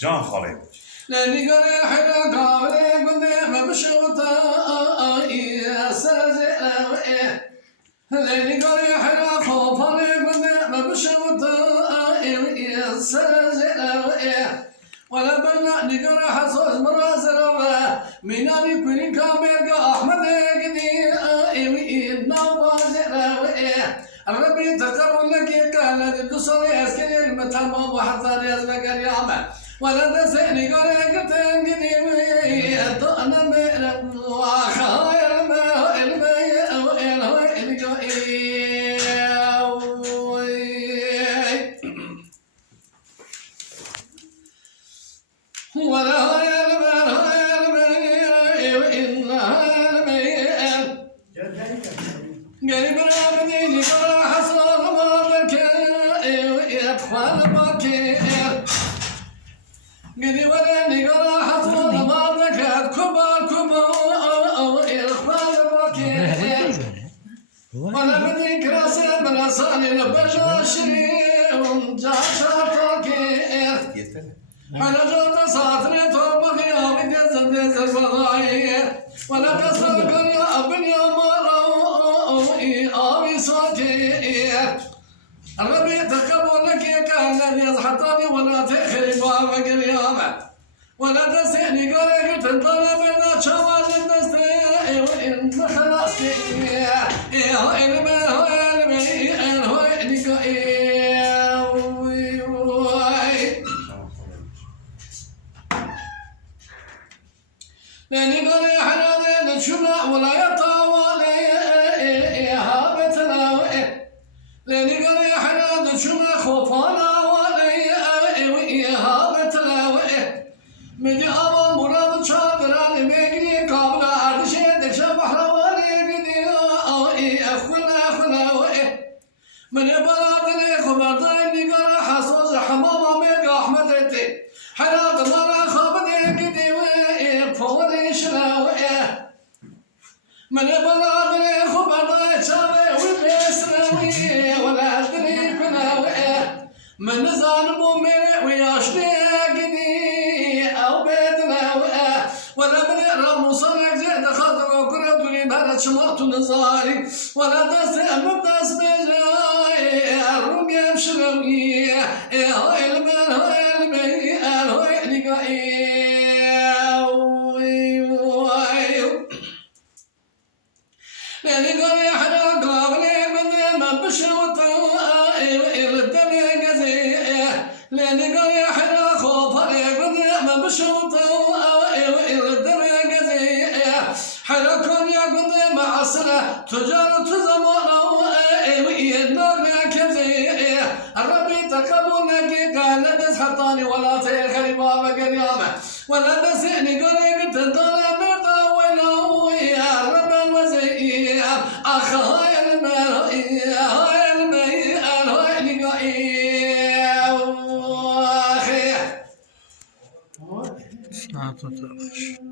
Can Halil. لاني قال حنا قابل قدام بشوطة يا سازل لاني قال حنا خوفا قدام بشوطة يا سازل ولا بنا نقرا حصوص مراسل مناني كل كامل احمد قدي نوازل ربي تقبل لك قال الدصر يسكن المتمم وحتى يزبق اليوم ولا تسأني قريك تنقدي أنا مئرم وخاير ما المي ولا قريب رابديني قرا حصل ما بكير يطفال بكير قدي ولاني قرا حصل ما بكير كبار يطفال بكير وانا بدي كراسي من اصالي لبجا شريم جاشا بكير حنا جوت صاتني توبك يا بدي زد الفضاير ولا كسر يا ابني الربي تقبل لك كان الذي حطني ولا تخرب بابك اليوم ولا تسأني قريك تنطلب إذا شوال الدستي وإن خلاص هو علمي هو علمي هو علمي لاني قري حنادين الشمع ولا يطاول هابتنا لاني قري حنادين الشمع خوفانا ولي هابتنا مدي أبا مراد شادران ميقني قابل عرشي دكشا بحرواني قدي أخونا من بلادني خبرديني قرا حصوص حماما ميقا أحمدتي حناد مرا خابدي قدي فوري شلاوي من بلادني خبردي شاوي والبسراوي ولا أدري كلاوي من ظالمو مني وياشني قدي أو بيتنا ولا من رامو صنع زيد خاطر وكرة دوني بارد شمعت نزاري ولا دست أمدس بجاي الروم يمشلوني هاي المال هاي المال هاي لقائي لاني قري حدا قابلي قدام بشوطة الدنيا قزيه لاني قري حدا خوفري قدام بشوطة الدنيا قزيه حدا كون يا قدام عصرة تجارة زمان النار كزيه الربي تقبل لك قال لا حطاني ولا تخرب بابك اليوم ولا تسأني قريب تنطلع مرضى ولو يا رب الوزير أخايا المال هاي المال هاي لقائي أخي